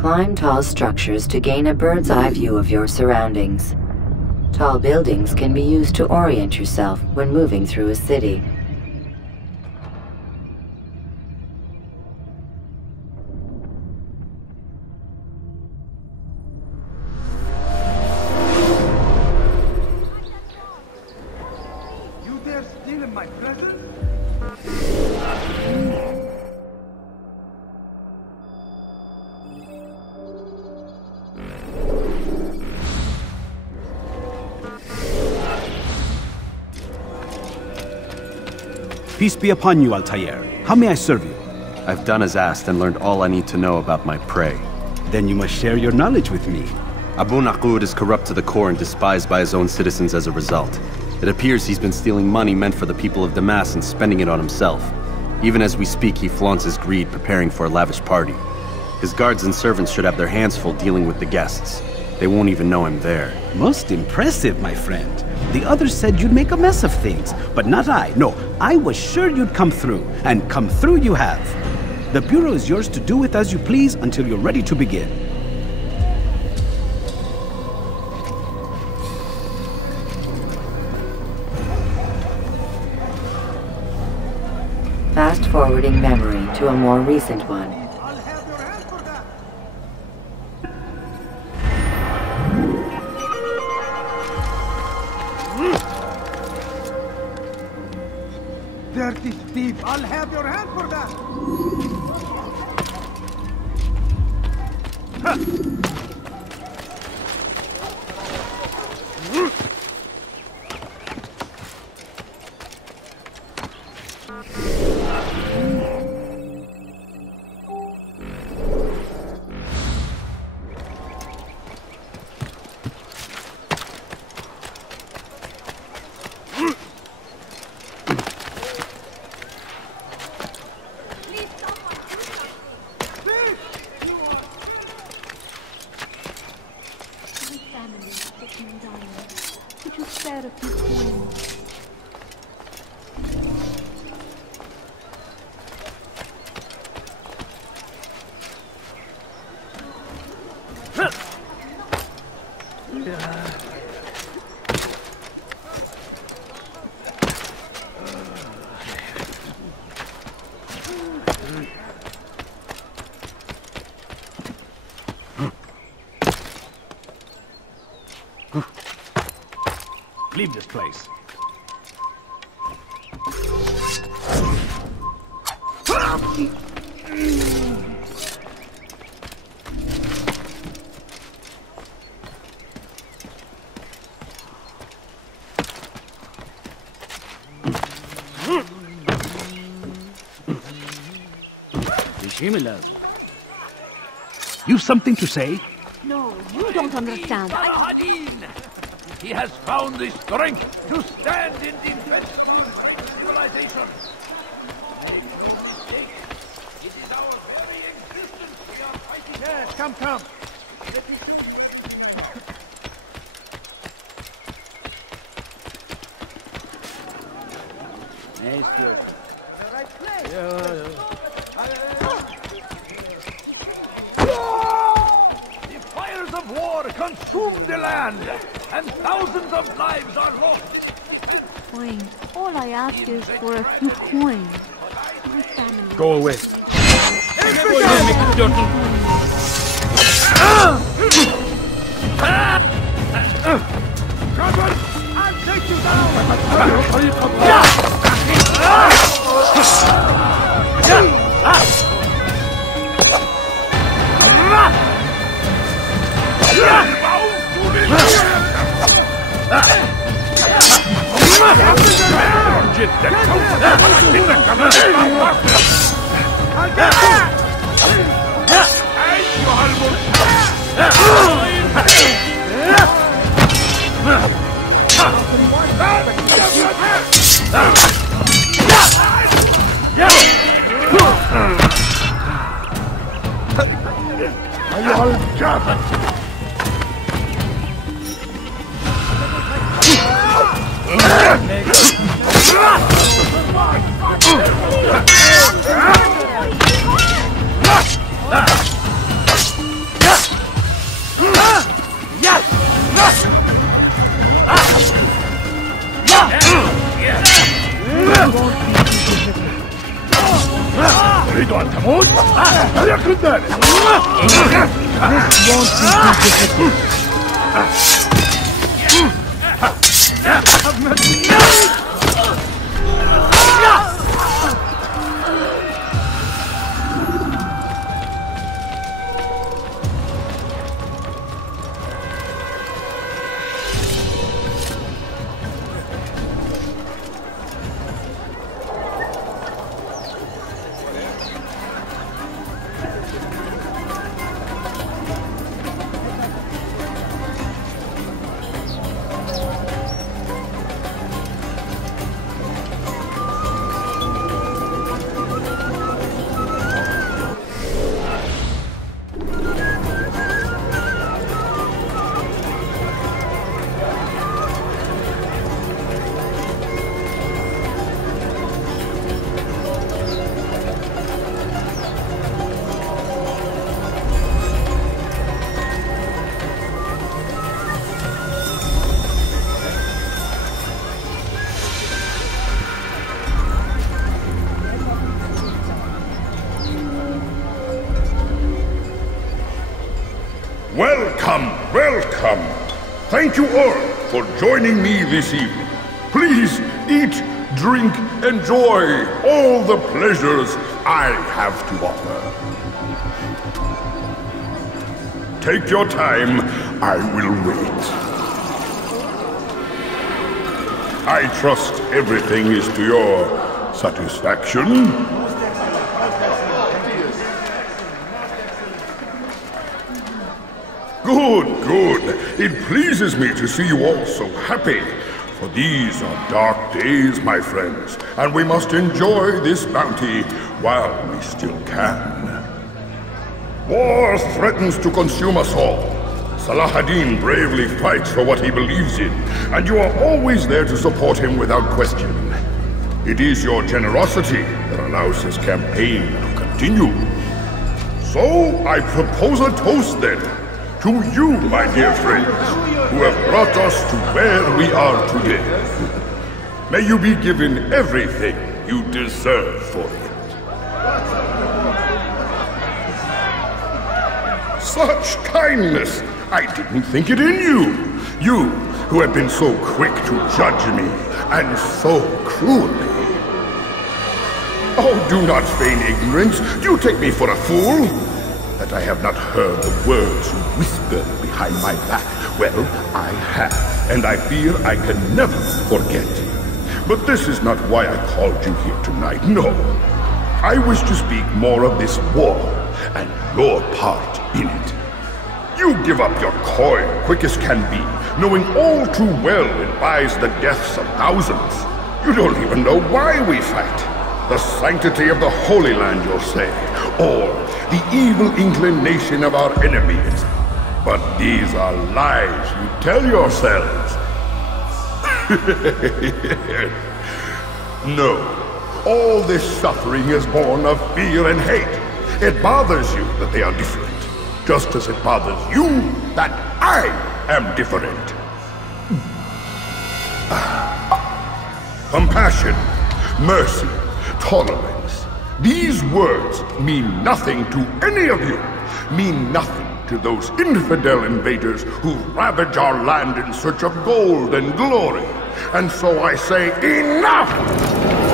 Climb tall structures to gain a bird's eye view of your surroundings. Tall buildings can be used to orient yourself when moving through a city. You dare steal in my presence? Peace be upon you, Altair. How may I serve you? I've done as asked and learned all I need to know about my prey. Then you must share your knowledge with me. Abu Naqud is corrupt to the core and despised by his own citizens as a result. It appears he's been stealing money meant for the people of Damas and spending it on himself. Even as we speak, he flaunts his greed, preparing for a lavish party. His guards and servants should have their hands full dealing with the guests. They won't even know I'm there. Most impressive, my friend. The others said you'd make a mess of things, but not I. No, I was sure you'd come through, and come through you have. The Bureau is yours to do with as you please until you're ready to begin. Fast-forwarding memory to a more recent one. I'll have your hand for that! Dirty thief! I'll have your hand for that! Leave this place. You've something to say? No, you don't understand. He has found the strength to stand in defense of civilization. Make no mistake, it is our very existence we are fighting. Yes, come. The right place. The fires of war consume the land, and thousands of lives are lost. Fine. All I ask is for a few coins. My family. Go away. I'll take you down! Are you all gathered? credo a temor. Allá crudar. Welcome, welcome. Thank you all for joining me this evening. Please eat, drink, enjoy all the pleasures I have to offer. Take your time, I will wait. I trust everything is to your satisfaction. Good, good. It pleases me to see you all so happy. For these are dark days, my friends, and we must enjoy this bounty while we still can. War threatens to consume us all. Salah ad-Din bravely fights for what he believes in, and you are always there to support him without question. It is your generosity that allows his campaign to continue. So, I propose a toast then. To you, my dear friends, who have brought us to where we are today. May you be given everything you deserve for it. Such kindness! I didn't think it in you. You, who have been so quick to judge me, and so cruelly. Oh, do not feign ignorance. You take me for a fool. That I have not heard the words you whisper behind my back. Well, I have, and I fear I can never forget. But this is not why I called you here tonight, no. I wish to speak more of this war, and your part in it. You give up your coin quick as can be, knowing all too well it buys the deaths of thousands. You don't even know why we fight. The sanctity of the Holy Land, you'll say, or the evil inclination of our enemies. But these are lies you tell yourselves. No, all this suffering is born of fear and hate. It bothers you that they are different, just as it bothers you that I am different. Compassion, mercy, tolerance. These words mean nothing to any of you, mean nothing to those infidel invaders who ravage our land in search of gold and glory. And so I say, enough!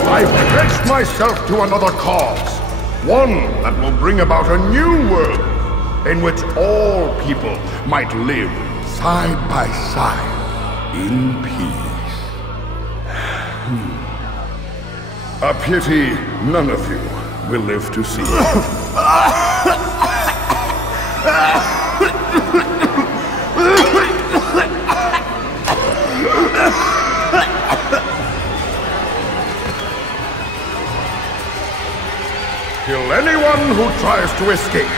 I've pledged myself to another cause, one that will bring about a new world in which all people might live side by side in peace. A pity none of you will live to see it. Kill anyone who tries to escape.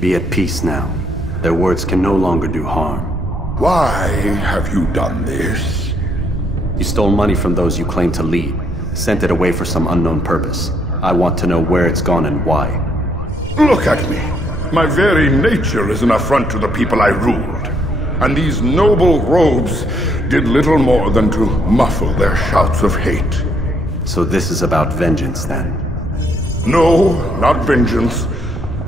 Be at peace now. Their words can no longer do harm. Why have you done this? You stole money from those you claim to lead, sent it away for some unknown purpose. I want to know where it's gone and why. Look at me. My very nature is an affront to the people I ruled. And these noble robes did little more than to muffle their shouts of hate. So this is about vengeance, then? No, not vengeance,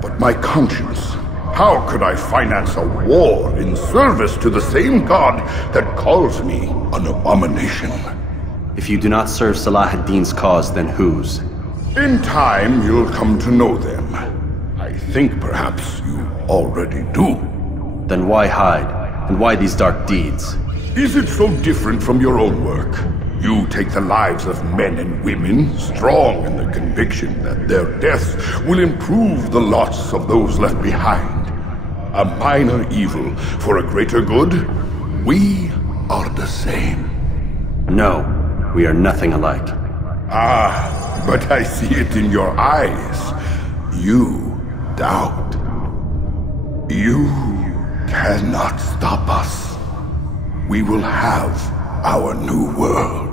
but my conscience. How could I finance a war in service to the same god that calls me an abomination? If you do not serve Salah ad-Din's cause, then whose? In time, you'll come to know them. I think perhaps you already do. Then why hide? And why these dark deeds? Is it so different from your own work? You take the lives of men and women, strong in the conviction that their deaths will improve the lots of those left behind. A minor evil for a greater good? We are the same. No, we are nothing alike. Ah, but I see it in your eyes. You doubt. You cannot stop us. We will have our new world.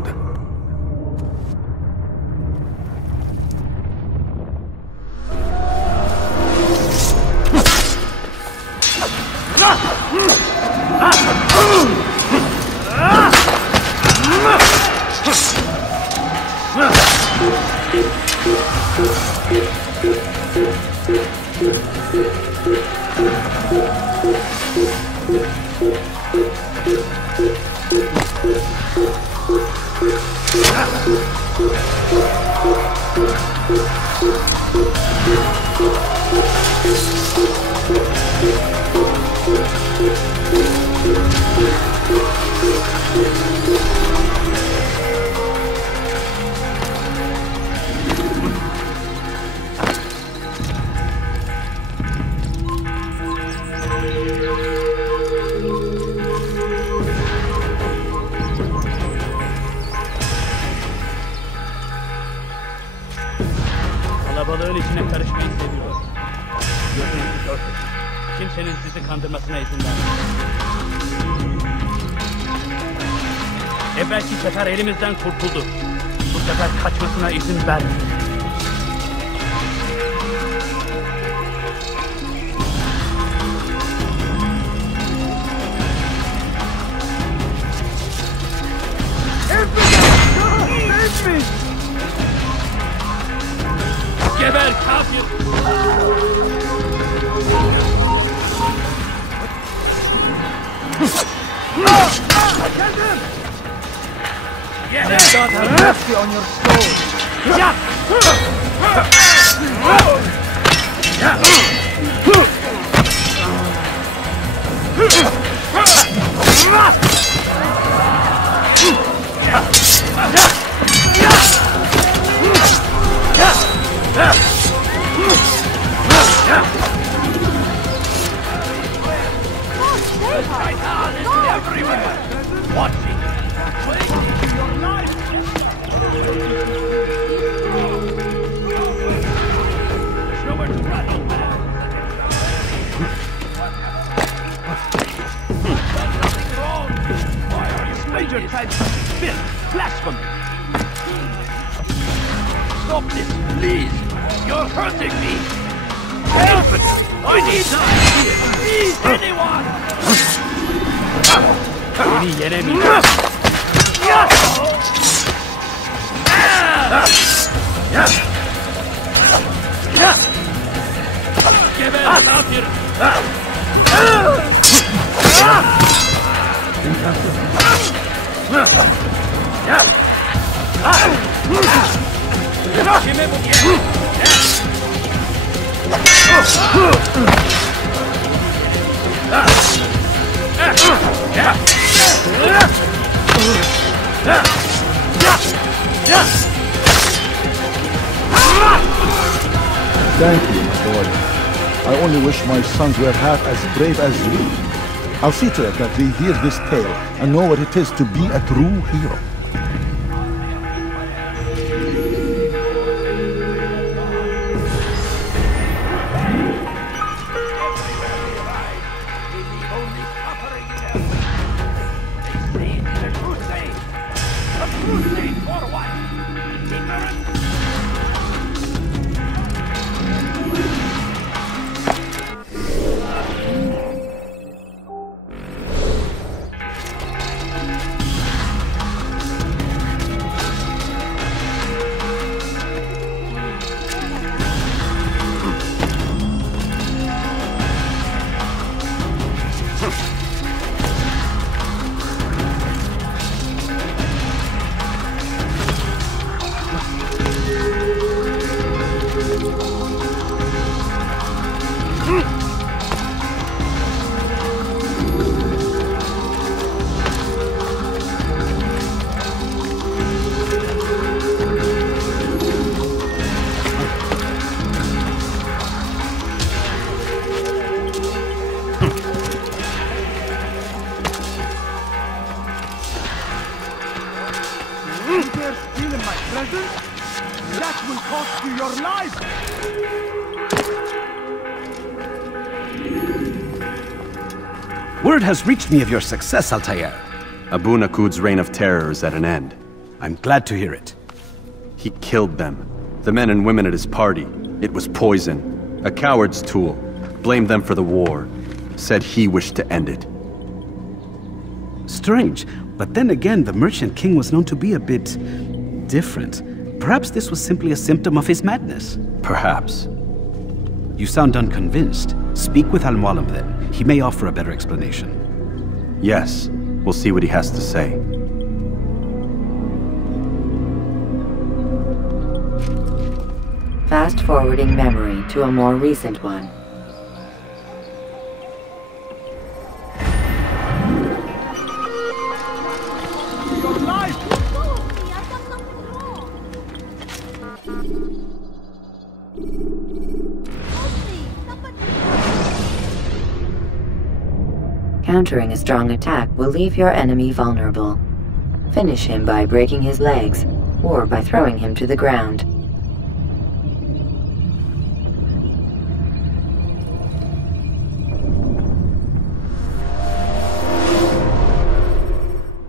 Kalabalığın içine karışmayı seviyorum. Gözünüzü dört açın. Kimsenin sizi kandırmasına izin vermeyin. Evvelki sefer elimizden kurtuldu. Bu sefer kaçmasına izin vermeyin. Geber kafir! Geber! God have mercy on your soul! Yeah! Shaitan is everywhere! Watching! Waiting your life! There's nowhere to run, old man! Something wrong! Why are you stranger types of filth? Blasphemy! Stop this, please! You're hurting me! Help it! I need time here! Please, anyone! Beni yenemeyeceksin. Thank you, my boy. I only wish my sons were half as brave as you. I'll see to it that they hear this tale and know what it is to be a true hero. That will cost you your life! Word has reached me of your success, Altair. Abu Naqud's reign of terror is at an end. I'm glad to hear it. He killed them. The men and women at his party. It was poison. A coward's tool. Blamed them for the war. Said he wished to end it. Strange, but then again, the Merchant King was known to be a bit different. Perhaps this was simply a symptom of his madness. Perhaps. You sound unconvinced. Speak with Al-Mualim then. He may offer a better explanation. Yes. We'll see what he has to say. Fast-forwarding memory to a more recent one. Your life! Countering a strong attack will leave your enemy vulnerable. Finish him by breaking his legs, or by throwing him to the ground.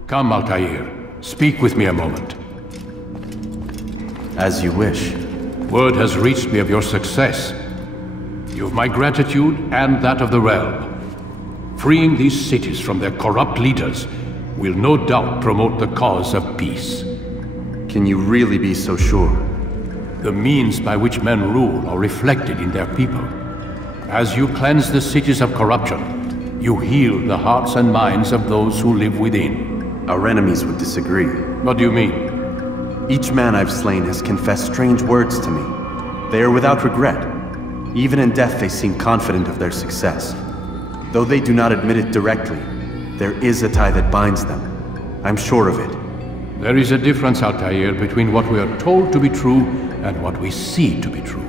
Come, Altair. Speak with me a moment. As you wish. Word has reached me of your success. You have my gratitude and that of the realm. Freeing these cities from their corrupt leaders will no doubt promote the cause of peace. Can you really be so sure? The means by which men rule are reflected in their people. As you cleanse the cities of corruption, you heal the hearts and minds of those who live within. Our enemies would disagree. What do you mean? Each man I've slain has confessed strange words to me. They are without regret. Even in death they seem confident of their success. Though they do not admit it directly, there is a tie that binds them. I'm sure of it. There is a difference, Altair, between what we are told to be true and what we see to be true.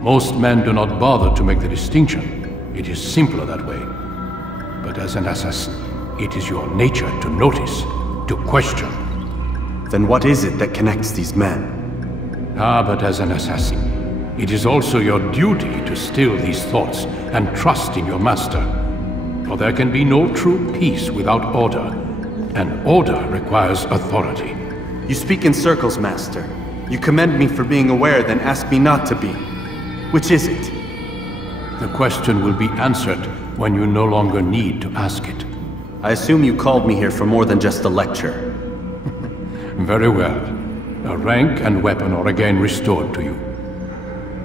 Most men do not bother to make the distinction. It is simpler that way. But as an assassin, it is your nature to notice, to question. Then what is it that connects these men? But as an assassin, it is also your duty to still these thoughts and trust in your master. For there can be no true peace without order, and order requires authority. You speak in circles, master. You commend me for being aware, then ask me not to be. Which is it? The question will be answered when you no longer need to ask it. I assume you called me here for more than just a lecture. Very well. A rank and weapon are again restored to you.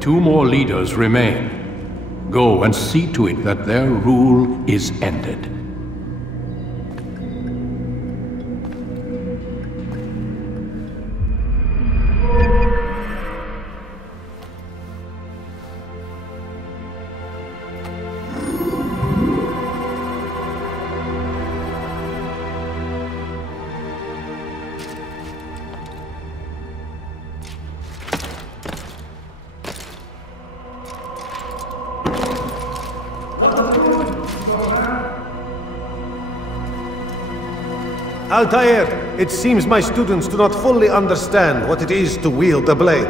2 more leaders remain. Go and see to it that their rule is ended. Altair, it seems my students do not fully understand what it is to wield a blade.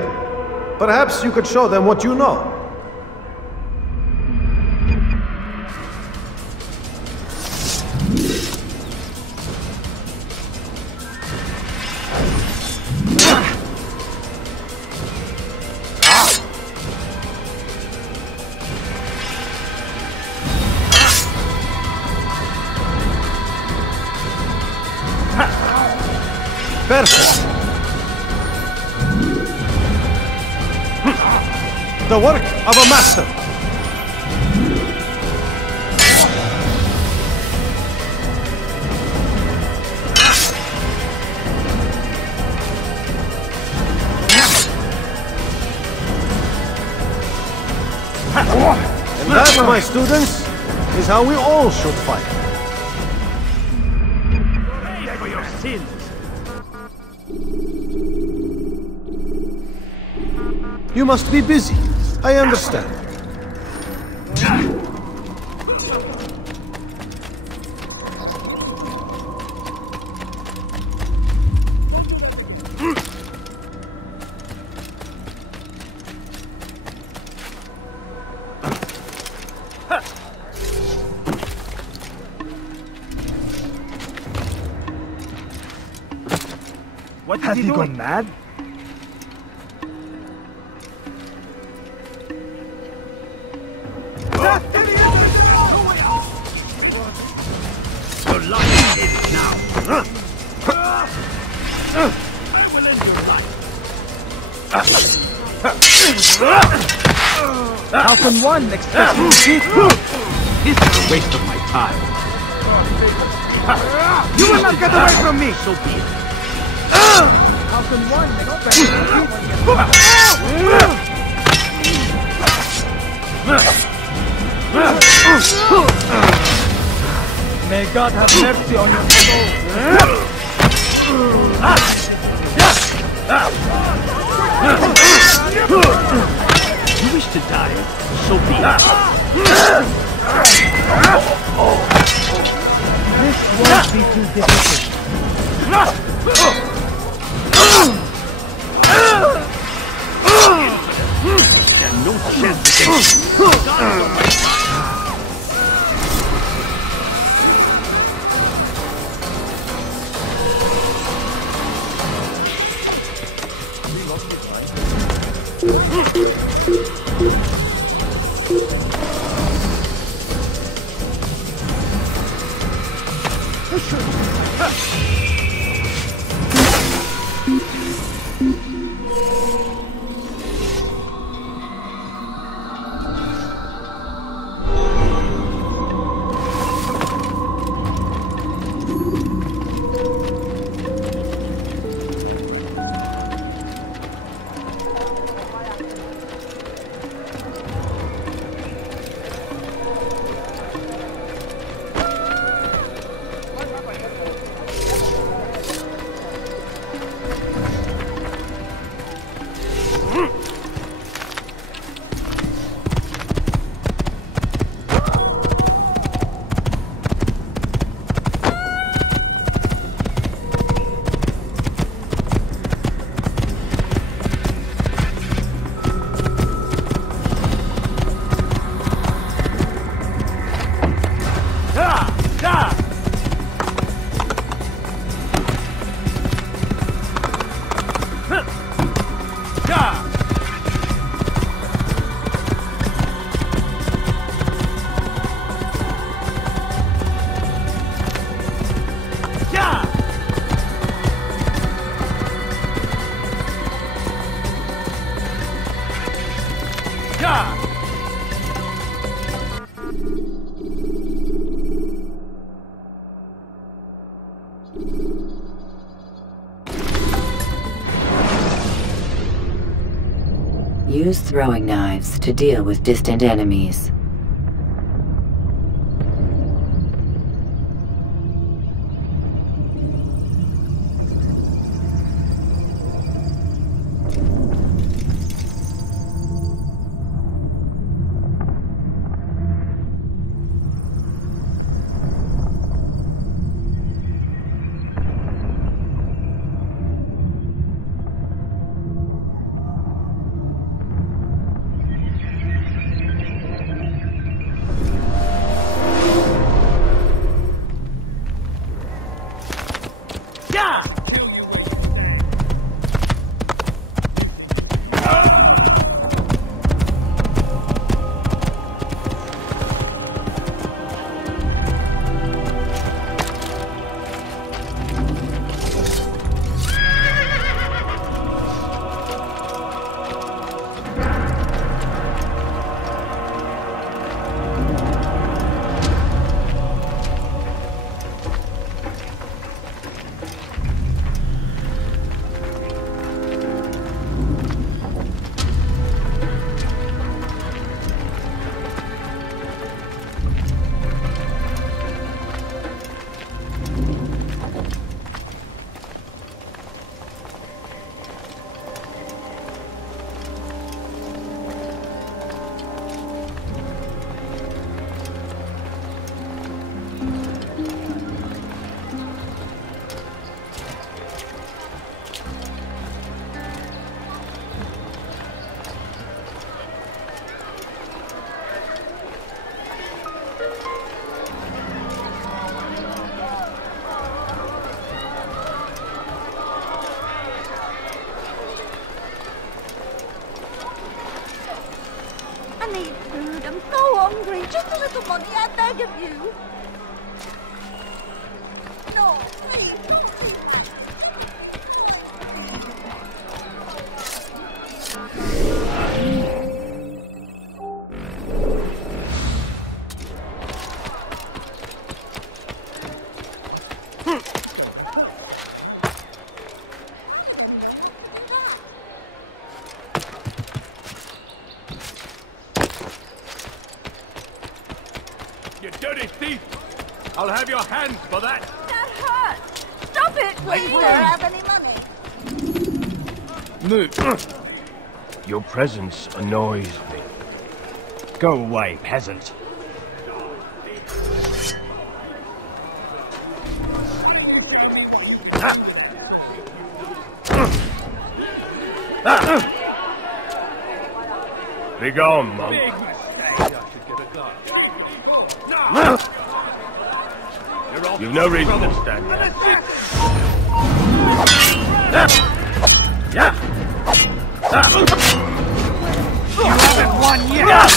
Perhaps you could show them what you know. Perfect. The work of a master. And that, my students, is how we all should fight. Pay for your sins. You must be busy. I understand. What Have you gone mad? Your life is now. I will end your life. How can one expect you to beat me? This is a waste of my time. You will not get away from me! So be it. How can one expect you to May God have mercy on your soul. You wish to die, so be it. This won't be too difficult. There's no chance against you. Use throwing knives to deal with distant enemies. hungry. Just a little money, I beg of you. No, please. You dirty thief! I'll have your hands for that! That hurts! Stop it, please! Do you have any money? Move! Your presence annoys me. Go away, peasant. Be gone, monk. Big mistake! I should get a gun. No! You've no reason to stand there. You haven't won yet!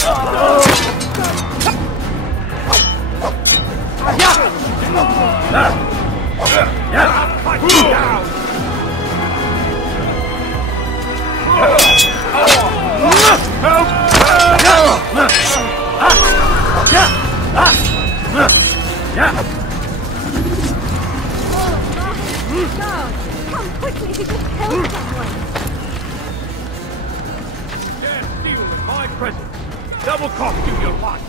Come quickly, he just killed someone. Dare steal in my presence. Double cost you your life.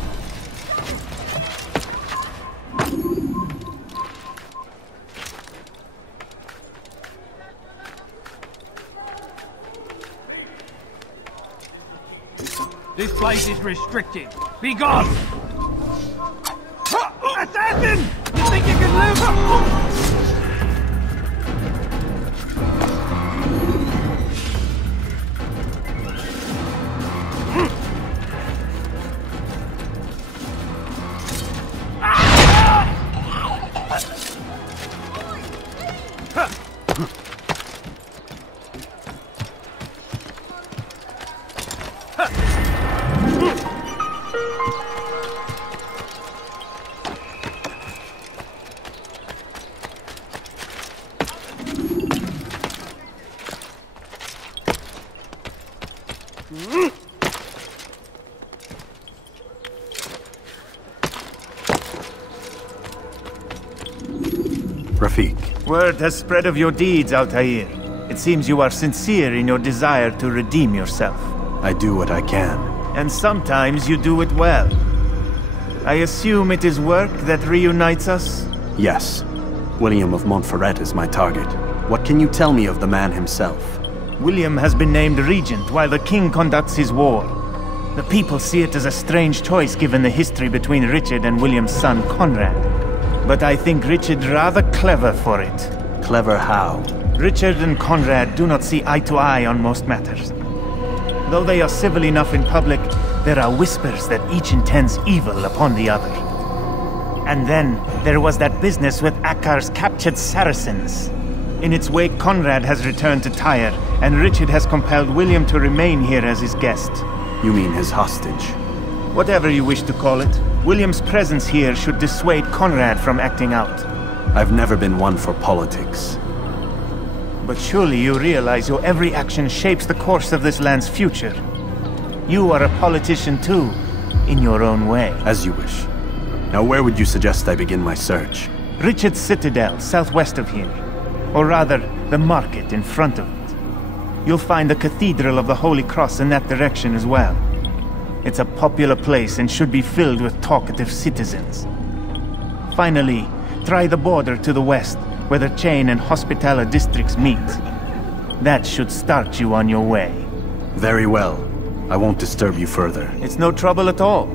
This place is restricted. Be gone! Assassin! You think you can live? Rafik. Word has spread of your deeds, Altair. It seems you are sincere in your desire to redeem yourself. I do what I can. And sometimes you do it well. I assume it is work that reunites us? Yes. William of Montferrat is my target. What can you tell me of the man himself? William has been named regent while the king conducts his war. The people see it as a strange choice given the history between Richard and William's son Conrad. But I think Richard rather clever for it. Clever how? Richard and Conrad do not see eye to eye on most matters. Though they are civil enough in public, there are whispers that each intends evil upon the other. And then, there was that business with Akkar's captured Saracens. In its wake, Conrad has returned to Tyre, and Richard has compelled William to remain here as his guest. You mean his hostage? Whatever you wish to call it, William's presence here should dissuade Conrad from acting out. I've never been one for politics. But surely you realize your every action shapes the course of this land's future. You are a politician too, in your own way. As you wish. Now where would you suggest I begin my search? Richard's Citadel, southwest of here. Or rather, the market in front of it. You'll find the Cathedral of the Holy Cross in that direction as well. It's a popular place and should be filled with talkative citizens. Finally, try the border to the west, where the Chain and Hospitaller districts meet. That should start you on your way. Very well. I won't disturb you further. It's no trouble at all.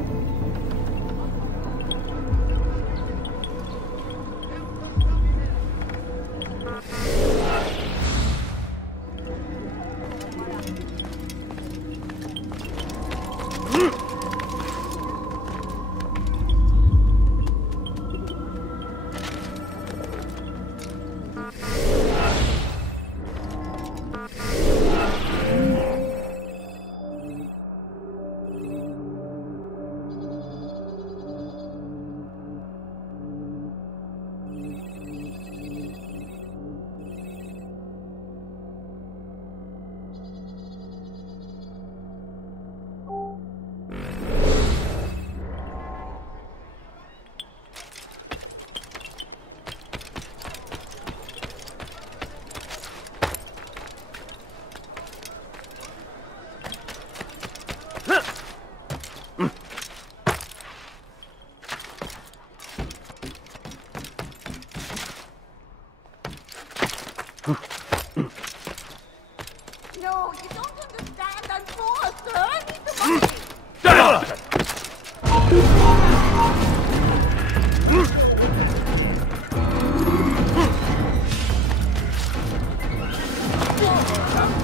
No, you don't understand. I'm poor, sir. I need the money.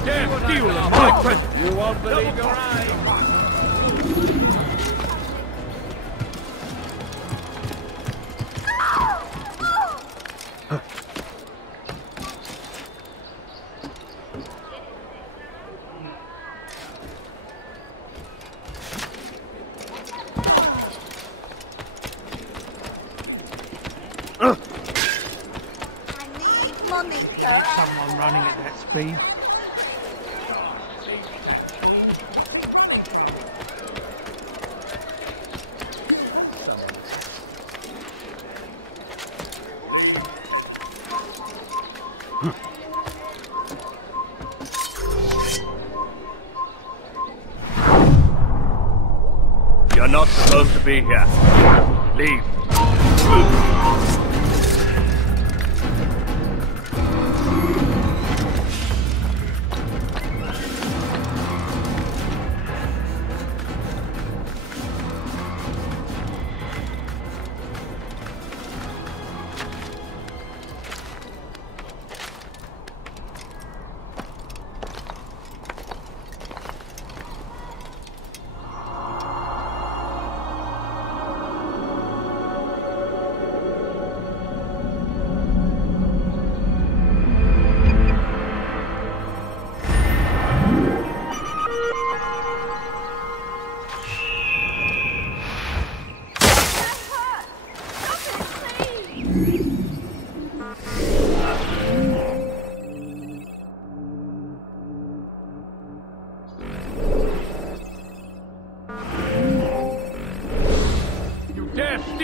Dare steal in my presence! You won't believe your eyes! Someone running at that speed. You're not supposed to be here. Leave.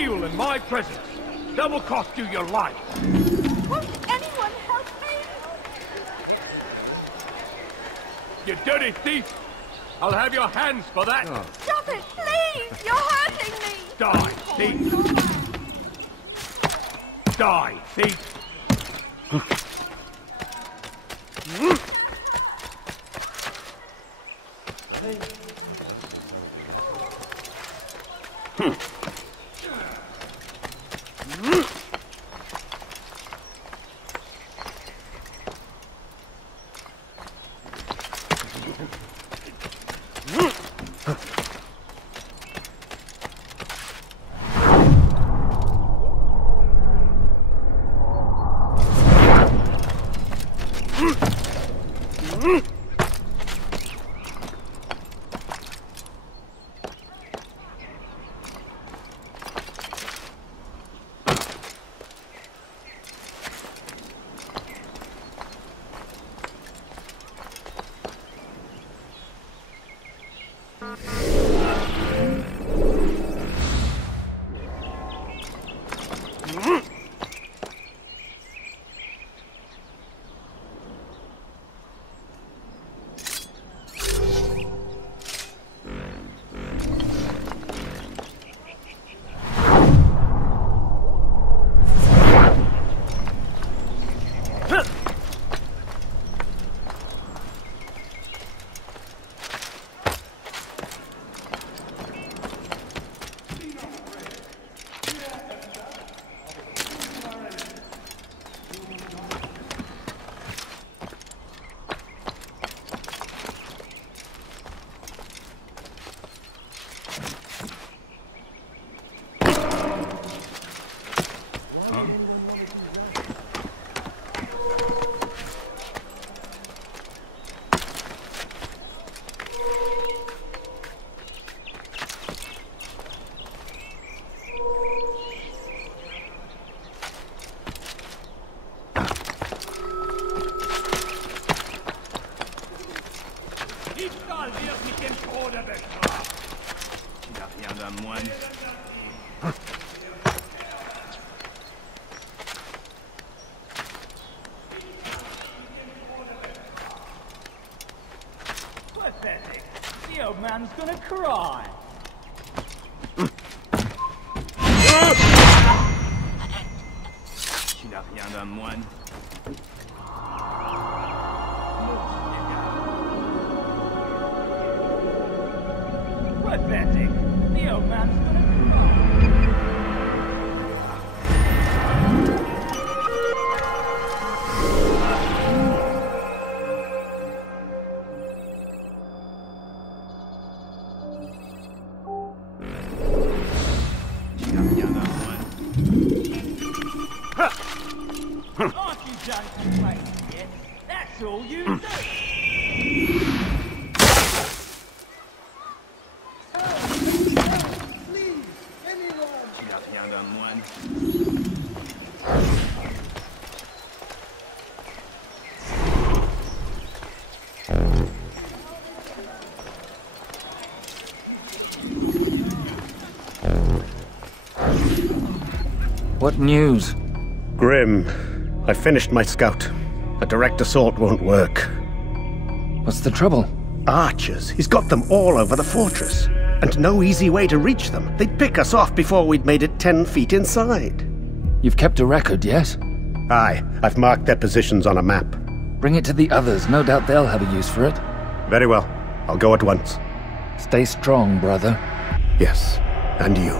In my presence, that will cost you your life. Won't anyone help me? You dirty thief! I'll have your hands for that. Stop it, please! You're hurting me! Die, thief! Die, thief! Pathetic. The old man's gonna cry. Tu n'as rien d'un moine. pathetic. The old man's gonna cry. Aren't you done complaining yet? That's all you do! What news? Grim. I finished my scout. A direct assault won't work. What's the trouble? Archers. He's got them all over the fortress. And no easy way to reach them. They'd pick us off before we'd made it 10 feet inside. You've kept a record, yes? Aye. I've marked their positions on a map. Bring it to the others. No doubt they'll have a use for it. Very well. I'll go at once. Stay strong, brother. Yes. And you.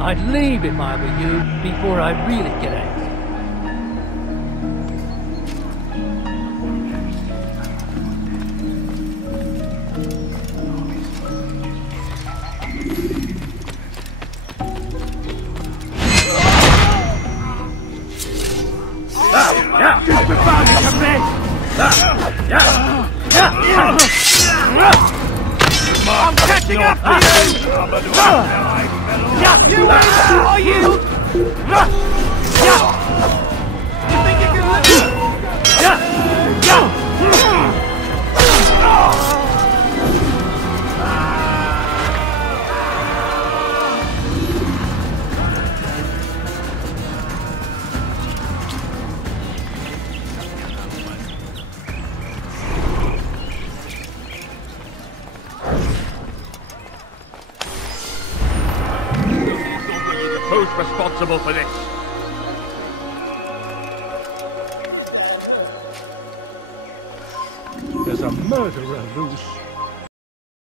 I'd leave if I were you, before I really get angry. I'm catching up to you! You win, are you? You think you can live? Who's responsible for this? There's a murderer loose.